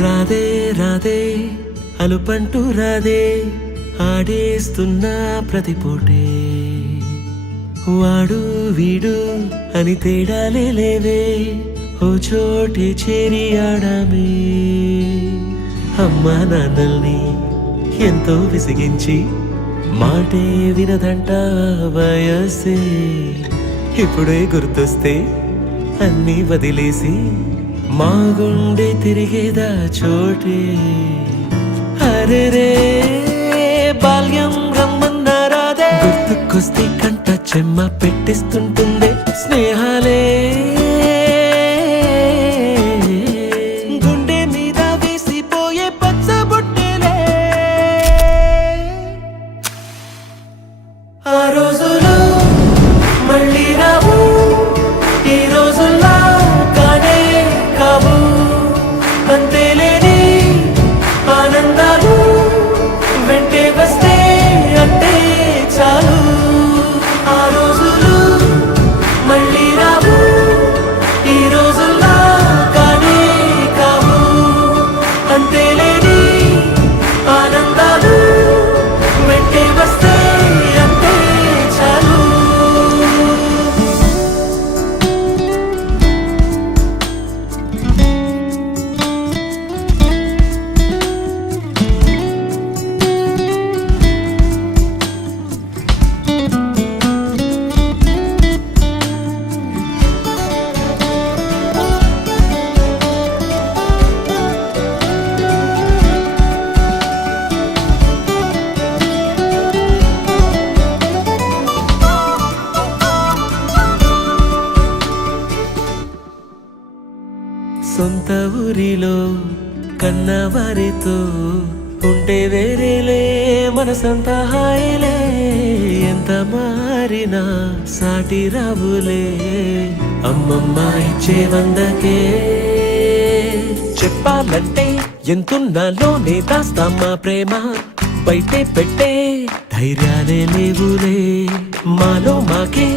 రాధే రాధే అలుపంటూ రాధే ఆడేస్తున్నా ప్రతిపూటే వాడు వీడు అని తేడాలే లేవే ఓ చోటే చేరి ఆడామే అమ్మా నాన్నల్ని ఎంతో విసిగించి మాటే వినదంట వయసే ఇప్పుడే గుర్తొస్తే అన్నీ వదిలేసి మా గుండె తిరిగేదా చోటే అరే రే బాల్యం రమ్మన్నారాదే గుర్తుకొస్తే కంట చెమ్మ పెట్టిస్తుంటుందే స్నేహాలే గుండె మీద వేసిపోయే పచ్చబొట్టెలే ఆ రోజులు మళ్ళీ రావు ఈ రోజుల్లా కానే కావు అంతేలేని ఆనందాలు వెంటే వస్తే అంటే చాలు ఆ రోజులు మళ్ళీ రావు ఈ రోజుల్లా కానే కావు అంతేలేని ఆనందాలు వెంటే వస్తే అంటే చాలు సొంత ఊరిలో కన్నవారితో ఉంటే వేరేలే మనసంత హాయిలే ఎంత మారినా సాటి రావులే అమ్మమ్మ ఇచ్చే వందకే చెప్పాలంటే ఎంతున్నాలోనే దాస్తామా ప్రేమ బయటే పెట్టే ధైర్యాలే లేవులే మాలో మాకే